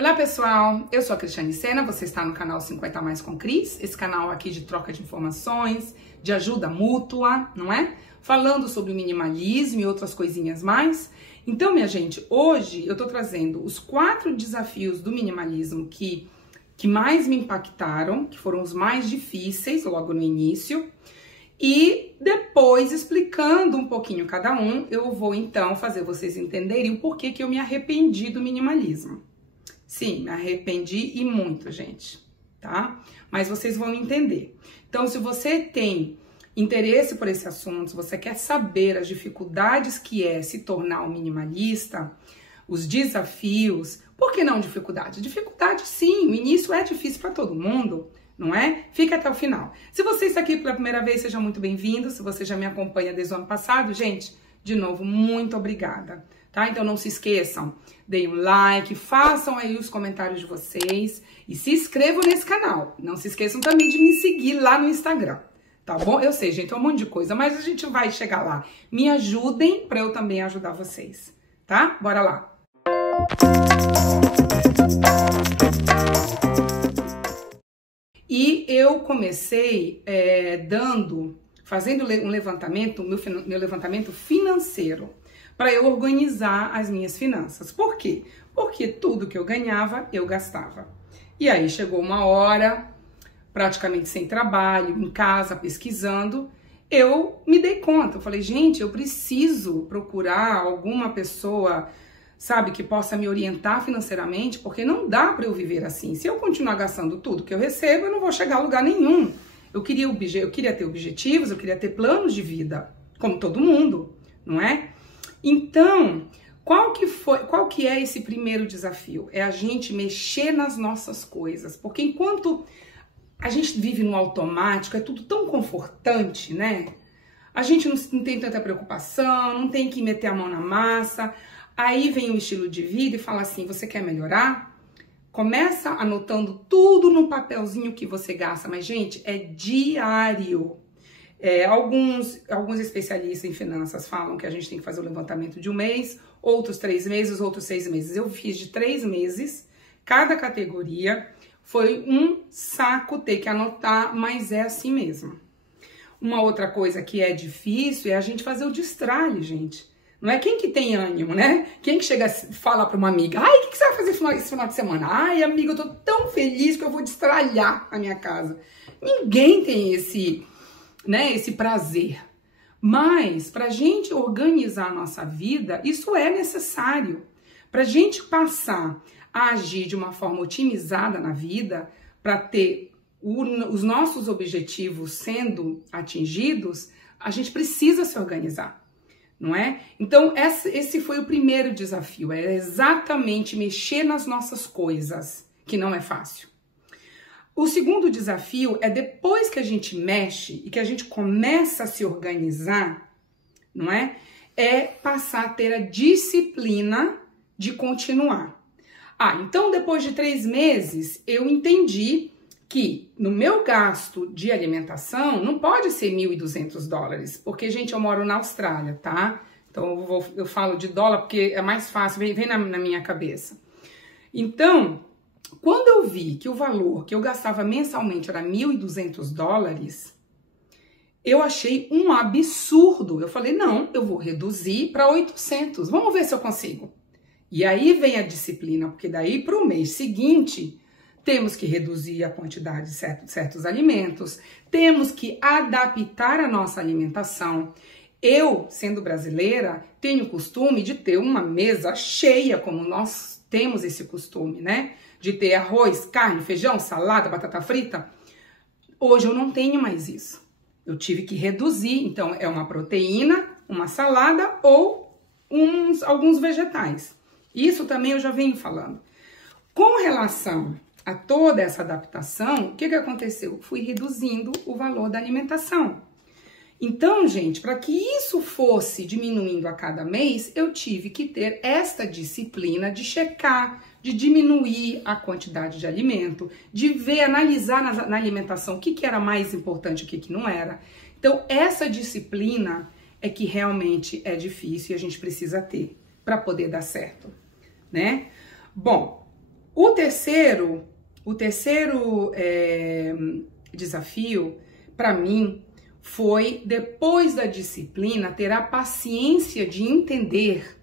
Olá pessoal, eu sou a Cristiane Sena, você está no canal 50 Mais com Cris, esse canal aqui de troca de informações, de ajuda mútua, não é? Falando sobre o minimalismo e outras coisinhas mais. Então, minha gente, hoje eu tô trazendo os 4 desafios do minimalismo que mais me impactaram, que foram os mais difíceis logo no início. E depois, explicando um pouquinho cada um, eu vou então fazer vocês entenderem o porquê que eu me arrependi do minimalismo. Sim, me arrependi e muito, gente, tá? Mas vocês vão entender. Então, se você tem interesse por esse assunto, se você quer saber as dificuldades que é se tornar um minimalista, os desafios, por que não dificuldade? Dificuldade, sim, o início é difícil para todo mundo, não é? Fica até o final. Se você está aqui pela primeira vez, seja muito bem-vindo. Se você já me acompanha desde o ano passado, gente, de novo, muito obrigada, tá? Então não se esqueçam, deem um like, façam aí os comentários de vocês e se inscrevam nesse canal. Não se esqueçam também de me seguir lá no Instagram, tá bom? Eu sei, gente, é um monte de coisa, mas a gente vai chegar lá. Me ajudem para eu também ajudar vocês, tá? Bora lá! E eu comecei fazendo um levantamento, meu levantamento financeiro, para eu organizar as minhas finanças. Por quê? Porque tudo que eu ganhava, eu gastava. E aí chegou uma hora, praticamente sem trabalho, em casa, pesquisando, eu me dei conta. Eu falei, gente, eu preciso procurar alguma pessoa, sabe, que possa me orientar financeiramente, porque não dá para eu viver assim. Se eu continuar gastando tudo que eu recebo, eu não vou chegar a lugar nenhum. Eu queria ter objetivos, eu queria ter planos de vida, como todo mundo, não é? Então, qual que é esse primeiro desafio? É a gente mexer nas nossas coisas, porque enquanto a gente vive no automático, é tudo tão confortante, né? A gente não tem tanta preocupação, não tem que meter a mão na massa. Aí vem o estilo de vida e fala assim, você quer melhorar? Começa anotando tudo no papelzinho que você gasta, mas gente, é diário. Alguns especialistas em finanças falam que a gente tem que fazer o levantamento de um mês, outros 3 meses, outros 6 meses. Eu fiz de 3 meses, cada categoria foi um saco ter que anotar, mas é assim mesmo. Uma outra coisa que é difícil é a gente fazer o destralhe, gente. Não é quem que tem ânimo, né? Quem que chega e fala para uma amiga, ai, o que você vai fazer esse final de semana? Ai, amiga, eu tô tão feliz que eu vou destralhar a minha casa. Ninguém tem esse prazer. Mas, pra gente organizar a nossa vida, isso é necessário. Pra gente passar a agir de uma forma otimizada na vida, para ter os nossos objetivos sendo atingidos, a gente precisa se organizar. Não é? Então, esse foi o primeiro desafio, é exatamente mexer nas nossas coisas, que não é fácil. O segundo desafio é depois que a gente mexe e que a gente começa a se organizar, não é? É passar a ter a disciplina de continuar. Então depois de 3 meses, eu entendi que no meu gasto de alimentação não pode ser $1.200, porque, gente, eu moro na Austrália, tá? Então eu falo de dólar porque é mais fácil, vem na minha cabeça. Então, quando eu vi que o valor que eu gastava mensalmente era $1.200, eu achei um absurdo. Eu falei, não, eu vou reduzir para 800, vamos ver se eu consigo. E aí vem a disciplina, porque daí para o mês seguinte temos que reduzir a quantidade de certos alimentos, temos que adaptar a nossa alimentação. Eu, sendo brasileira, tenho o costume de ter uma mesa cheia, como nós temos esse costume, né? De ter arroz, carne, feijão, salada, batata frita. Hoje eu não tenho mais isso. Eu tive que reduzir, então é uma proteína, uma salada ou alguns vegetais. Isso também eu já venho falando. Com relação a toda essa adaptação, o que aconteceu? Fui reduzindo o valor da alimentação. Então, gente, para que isso fosse diminuindo a cada mês, eu tive que ter esta disciplina de checar, de diminuir a quantidade de alimento, de ver, analisar na alimentação o que era mais importante e o que não era. Então, essa disciplina é que realmente é difícil e a gente precisa ter para poder dar certo, né? Bom, O terceiro desafio para mim foi, depois da disciplina, ter a paciência de entender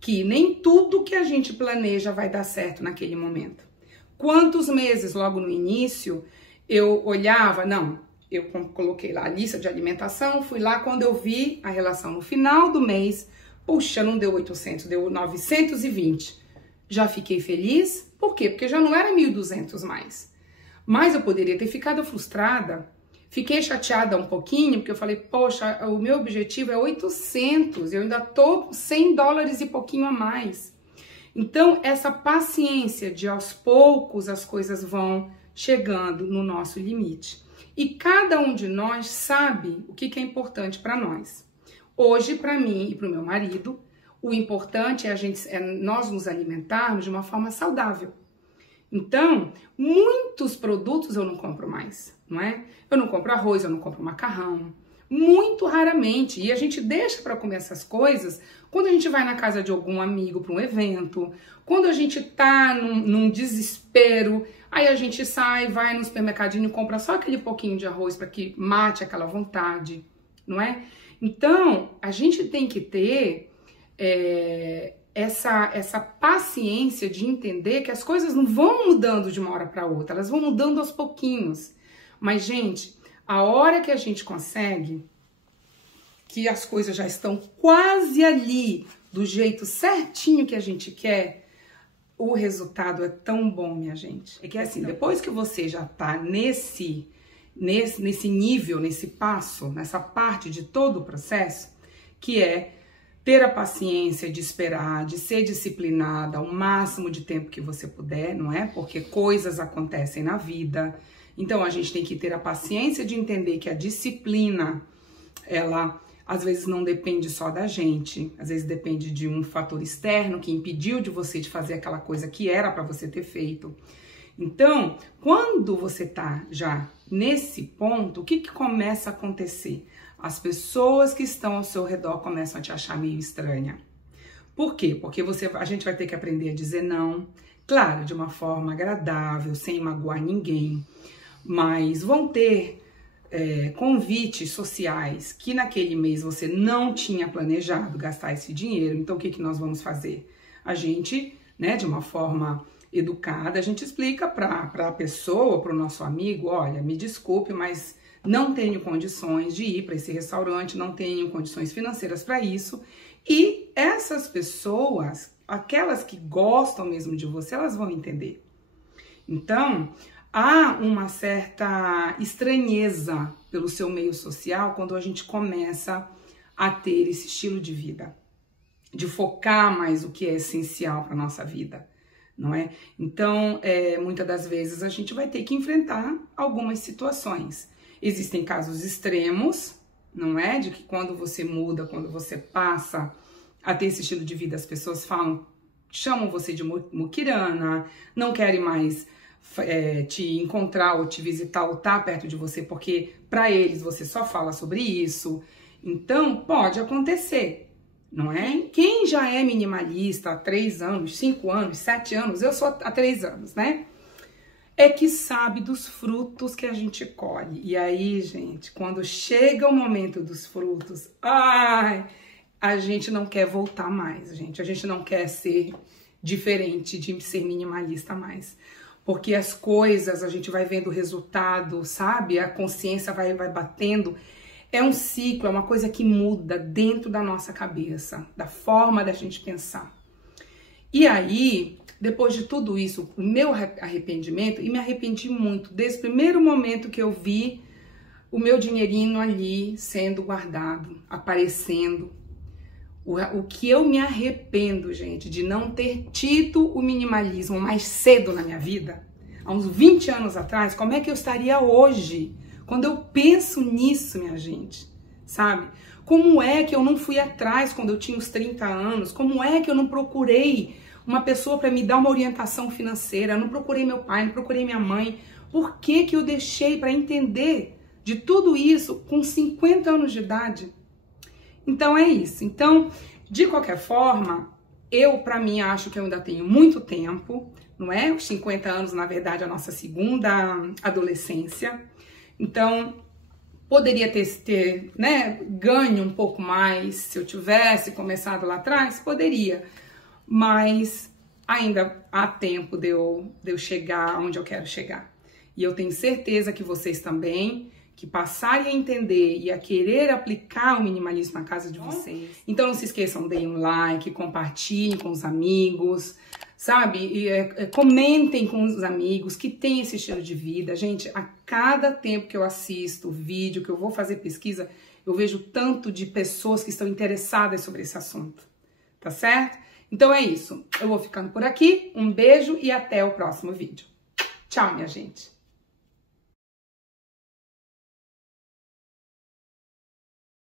que nem tudo que a gente planeja vai dar certo naquele momento. Quantos meses logo no início eu olhava, eu coloquei lá a lista de alimentação, fui lá, quando eu vi a relação no final do mês, puxa, não deu 800, deu 920. Já fiquei feliz, por quê? Porque já não era 1.200 mais. Mas eu poderia ter ficado frustrada, fiquei chateada um pouquinho, porque eu falei, poxa, o meu objetivo é 800, eu ainda tô com $100 e pouquinho a mais. Então, essa paciência de aos poucos as coisas vão chegando no nosso limite. E cada um de nós sabe o que é importante para nós. Hoje, para mim e para o meu marido, o importante é nós nos alimentarmos de uma forma saudável. Então, muitos produtos eu não compro mais, não é? Eu não compro arroz, eu não compro macarrão, muito raramente. E a gente deixa para comer essas coisas quando a gente vai na casa de algum amigo para um evento, quando a gente tá num desespero, aí a gente sai, vai no supermercadinho e compra só aquele pouquinho de arroz para que mate aquela vontade, não é? Então, a gente tem que ter essa paciência de entender que as coisas não vão mudando de uma hora para outra, elas vão mudando aos pouquinhos. Mas, gente, a hora que a gente consegue, que as coisas já estão quase ali, do jeito certinho que a gente quer, o resultado é tão bom, minha gente. É que assim, depois que você já tá nesse nível, nesse passo, nessa parte de todo o processo, que é ter a paciência de esperar, de ser disciplinada o máximo de tempo que você puder, não é? Porque coisas acontecem na vida. Então, a gente tem que ter a paciência de entender que a disciplina, ela às vezes não depende só da gente, às vezes depende de um fator externo que impediu de você de fazer aquela coisa que era para você ter feito. Então, quando você tá já nesse ponto, o que começa a acontecer? As pessoas que estão ao seu redor começam a te achar meio estranha. Por quê? Porque a gente vai ter que aprender a dizer não, claro, de uma forma agradável, sem magoar ninguém, mas vão ter convites sociais que naquele mês você não tinha planejado gastar esse dinheiro. Então, o que nós vamos fazer? A gente, de uma forma educada, a gente explica para a pessoa, para o nosso amigo, olha, me desculpe, mas não tenho condições de ir para esse restaurante, não tenho condições financeiras para isso. E essas pessoas, aquelas que gostam mesmo de você, elas vão entender. Então, há uma certa estranheza pelo seu meio social quando a gente começa a ter esse estilo de vida, de focar mais o que é essencial para a nossa vida, não é? Então, muitas das vezes a gente vai ter que enfrentar algumas situações. Existem casos extremos, não é? De que quando você muda, quando você passa a ter esse estilo de vida, as pessoas chamam você de muquirana, não querem mais te encontrar ou te visitar ou estar perto de você, porque para eles você só fala sobre isso. Então, pode acontecer, não é? Quem já é minimalista há 3 anos, 5 anos, 7 anos, eu sou há 3 anos, né? É que sabe dos frutos que a gente colhe. E aí, gente, quando chega o momento dos frutos, a gente não quer voltar mais, gente. A gente não quer ser diferente de ser minimalista mais. Porque as coisas, a gente vai vendo o resultado, sabe? A consciência vai batendo. É um ciclo, é uma coisa que muda dentro da nossa cabeça, da forma da gente pensar. E aí, depois de tudo isso, o meu arrependimento, e me arrependi muito, desde o primeiro momento que eu vi o meu dinheirinho ali sendo guardado, aparecendo. O que eu me arrependo, gente, de não ter tido o minimalismo mais cedo na minha vida, há uns 20 anos atrás, como é que eu estaria hoje? Quando eu penso nisso, minha gente, sabe? Como é que eu não fui atrás quando eu tinha uns 30 anos? Como é que eu não procurei uma pessoa para me dar uma orientação financeira? Eu não procurei meu pai, não procurei minha mãe. Por que eu deixei para entender de tudo isso com 50 anos de idade? Então é isso. Então, de qualquer forma, Eu, para mim, acho que eu ainda tenho muito tempo, não é? Os 50 anos, na verdade, é a nossa segunda adolescência. Então, poderia ter né, ganho um pouco mais se eu tivesse começado lá atrás? Poderia. Mas ainda há tempo de eu chegar onde eu quero chegar. E eu tenho certeza que vocês também, que passarem a entender e a querer aplicar o minimalismo na casa de vocês. Então não se esqueçam, deem um like, compartilhem com os amigos, sabe? E comentem com os amigos que têm esse estilo de vida. Gente, a cada tempo que eu assisto vídeo, que eu vou fazer pesquisa, eu vejo tanto de pessoas que estão interessadas sobre esse assunto, tá certo? Então é isso. Eu vou ficando por aqui. Um beijo e até o próximo vídeo. Tchau, minha gente.